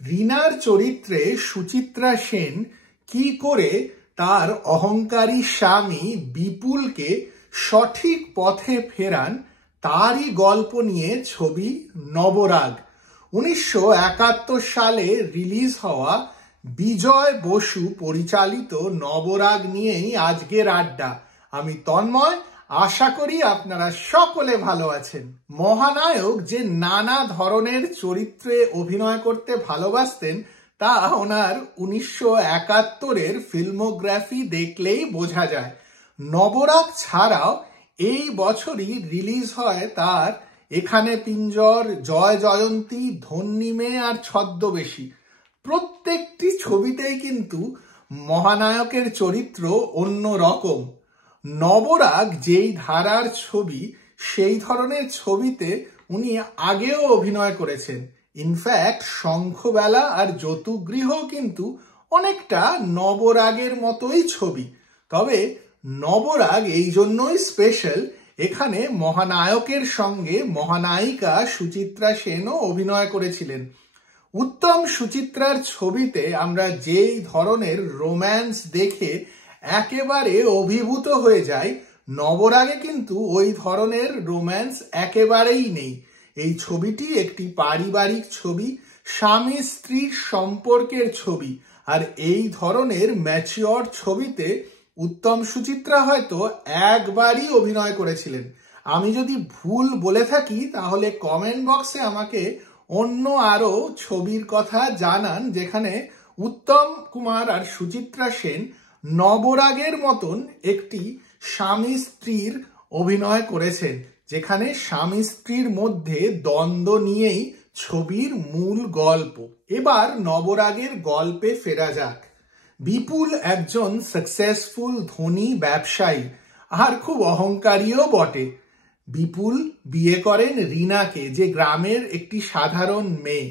রিনার চরিত্রে সুচিত্রা সেন কি করে তার অহংকারী স্বামী বিপুলকে সঠিক পথে ফেরান তারই গল্প নিয়ে ছবি নবরাগ। 1971 সালে রিলিজ হওয়া বিজয় বসু পরিচালিত নবরাগ নিয়েই আজকের আড্ডা। আমি তন্ময়, আশা করি আপনারা সকলে ভালো আছেন। মহানায়ক যে নানা ধরনের চরিত্রে অভিনয় করতে ভালোবাসতেন তা ওনার 1971-এর ফিল্মোগ্রাফি দেখলেই বোঝা যায়। নবরাগ ছাড়াও এই বছরই রিলিজ হয় তার এখানে পিঞ্জর, জয় জয়ন্তী, ধন্যী মেয়ে আর ছদ্মবেশী। প্রত্যেকটি ছবিতেই কিন্তু মহানায়কের চরিত্র অন্য রকম। নবরাগ যেই ধারার ছবি সেই ধরনের ছবিতে উনি আগেও অভিনয় করেছেন। ইনফ্যাক্ট শঙ্খবেলা আর যতুগৃহ কিন্তু অনেকটা নবরাগের মতোই ছবি। তবে নবরাগ এই জন্যই স্পেশাল, এখানে মহানায়কের সঙ্গে মহানায়িকা সুচিত্রা সেনও অভিনয় করেছিলেন। উত্তম সুচিত্রার ছবিতে আমরা যেই ধরনের রোম্যান্স দেখে একেবারে অভিভূত হয়ে যাই, নবরাগে কিন্তু ওই ধরনের রোম্যান্স একেবারেই নেই। এই ছবিটি একটি পারিবারিক ছবি, স্বামী স্ত্রীর সম্পর্কের ছবি। আর এই ধরনের ম্যাচিওর ছবিতে উত্তম সুচিত্রা হয়তো একবারই অভিনয় করেছিলেন। আমি যদি ভুল বলে থাকি তাহলে কমেন্ট বক্সে আমাকে অন্য আরো ছবির কথা জানান যেখানে উত্তম কুমার আর সুচিত্রা সেন নবরাগের মতন একটি স্বামী স্ত্রীর অভিনয় করেছেন, যেখানে স্বামী স্ত্রীর মধ্যে দ্বন্দ্ব নিয়েই ছবির মূল গল্প। এবার নবরাগের গল্পে ফেরা যাক। বিপুল একজন সাকসেসফুল ধনী ব্যবসায়ী আর খুব অহংকারীও বটে। বিপুল বিয়ে করেন রিনাকে, যে গ্রামের একটি সাধারণ মেয়ে।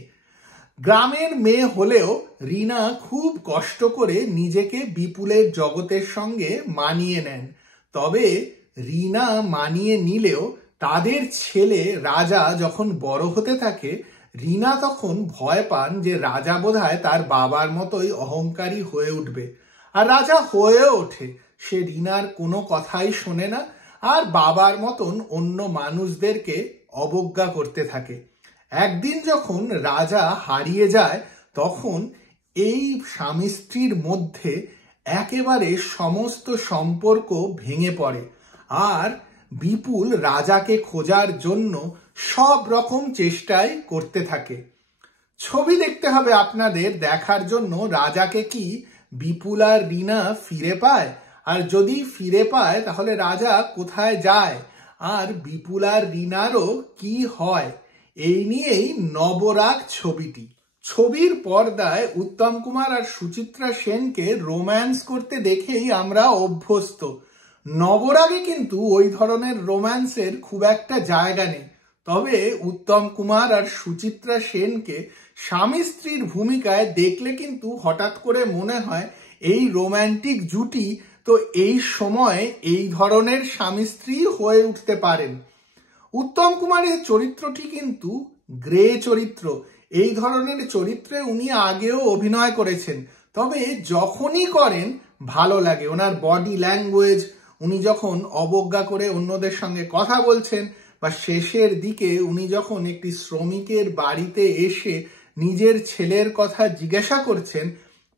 গ্রামের মেয়ে হলেও রিনা খুব কষ্ট করে নিজেকে বিপুলের জগতের সঙ্গে মানিয়ে নেন। তবে রিনা মানিয়ে নিলেও তাদের ছেলে রাজা যখন বড় হতে থাকে, রিনা তখন ভয় পান যে রাজা বোধহয় তার বাবার মতোই অহংকারী হয়ে উঠবে। আর রাজা হয়েও ওঠে। সে রিনার কোনো কথাই শোনে না আর বাবার মতন অন্য মানুষদেরকে অবজ্ঞা করতে থাকে। একদিন যখন রাজা হারিয়ে যায় তখন এই স্বামী স্ত্রীর মধ্যে একেবারে সমস্ত সম্পর্ক ভেঙে পড়ে আর বিপুল রাজাকে খোঁজার জন্য সব রকম চেষ্টাই করতে থাকে। ছবি দেখতে হবে আপনাদের দেখার জন্য রাজাকে কি বিপুল আর রিনা ফিরে পায়, আর যদি ফিরে পায় তাহলে রাজা কোথায় যায় আর বিপুল আর রিনারও কি হয়, এই নিয়েই নবরাগ ছবিটি। ছবির পর্দায় উত্তম কুমার আর সুচিত্রা সেনকে রোম্যান্স করতে দেখেই আমরা অভ্যস্ত। নবরাগে কিন্তু ওই ধরনের রোম্যান্সের খুব একটা জায়গা নেই। তবে উত্তম কুমার আর সুচিত্রা সেনকে স্বামী স্ত্রীর ভূমিকায় দেখলে কিন্তু হঠাৎ করে মনে হয় এই রোম্যান্টিক জুটি তো এই সময় এই ধরনের স্বামী স্ত্রী হয়ে উঠতে পারেন। উত্তম কুমারের চরিত্রটি কিন্তু গ্রে চরিত্র। এই ধরনের চরিত্রে উনি আগেও অভিনয় করেছেন, তবে যখনই করেন ভালো লাগে। ওনার বডি ল্যাঙ্গুয়েজ, উনি যখন অবজ্ঞা করে অন্যদের সঙ্গে কথা বলছেন বা শেষের দিকে উনি যখন একটি শ্রমিকের বাড়িতে এসে নিজের ছেলের কথা জিজ্ঞাসা করছেন,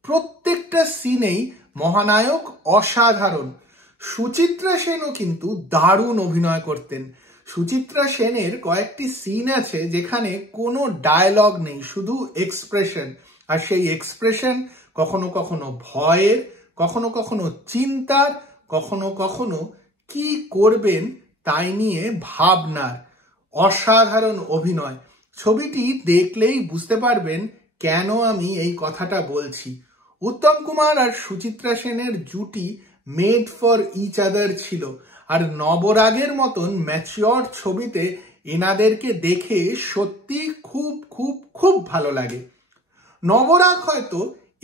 প্রত্যেকটা সিনেই মহানায়ক অসাধারণ। সুচিত্রা সেনও কিন্তু দারুণ অভিনয় করতেন। সুচিত্রা সেনের কয়েকটি সিন আছে যেখানে কোনো ডায়লগ নেই, শুধু এক্সপ্রেশন। আর সেই এক্সপ্রেশন কখনো কখনো ভয়ের, কখনো কখনো চিন্তার, কখনো কখনো কি করবেন তাই নিয়ে ভাবনার। অসাধারণ অভিনয়। ছবিটি দেখলেই বুঝতে পারবেন কেন আমি এই কথাটা বলছি। উত্তম কুমার আর সুচিত্রা সেনের জুটি মেড ফর ইচ আদার ছিল। আর নবরাগের মতন ম্যাচিওর ছবিতে এনাদেরকে দেখে সত্যি খুব খুব খুব ভালো লাগে। নবরাগ হয়তো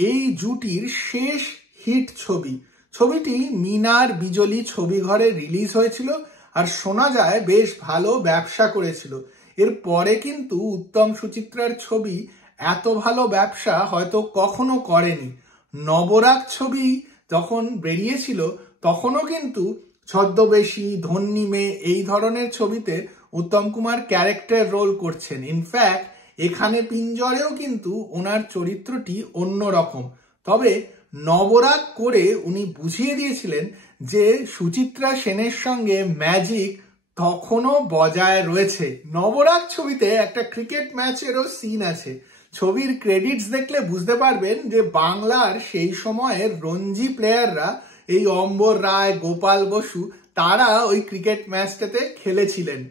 এই জুটির শেষ হিট ছবি। ছবিটি মিনার বিজলি ছবি ঘরে রিলিজ হয়েছিল আর শোনা যায় বেশ ভালো ব্যবসা করেছিল। এর পরে কিন্তু উত্তম সুচিত্রার ছবি এত ভালো ব্যবসা হয়তো কখনো করেনি। নবরাগ ছবি যখন বেরিয়েছিল তখনও কিন্তু ছদ্মবেশী, ধন্যী মেয়ে এই ধরনের ছবিতে উত্তম কুমার ক্যারেক্টার রোল করছেন। ইনফ্যাক্ট এখানে পিঞ্জরেও কিন্তু ওনার চরিত্রটি অন্যরকম। তবে নবরাগ করে উনি বুঝিয়ে দিয়েছিলেন যে সুচিত্রা সেনের সঙ্গে ম্যাজিক তখনও বজায় রয়েছে। নবরাগ ছবিতে একটা ক্রিকেট ম্যাচেরও সিন আছে। ছবির ক্রেডিটস দেখলে বুঝতে পারবেন যে বাংলার সেই সময়ের রঞ্জি প্লেয়াররা, এই অম্বর রায়, গোপাল বসু, তারা ওই ক্রিকেট ম্যাচটাতে খেলেছিলেন।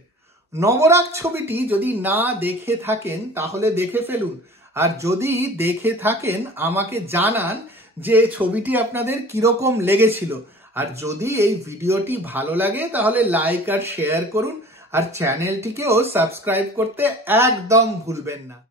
নবরাগ ছবিটি যদি না দেখে থাকেন তাহলে দেখে ফেলুন, আর যদি দেখে থাকেন আমাকে জানান যে ছবিটি আপনাদের কিরকম লেগেছিল। আর যদি এই ভিডিওটি ভালো লাগে তাহলে লাইক আর শেয়ার করুন, আর চ্যানেলটিকেও সাবস্ক্রাইব করতে একদম ভুলবেন না।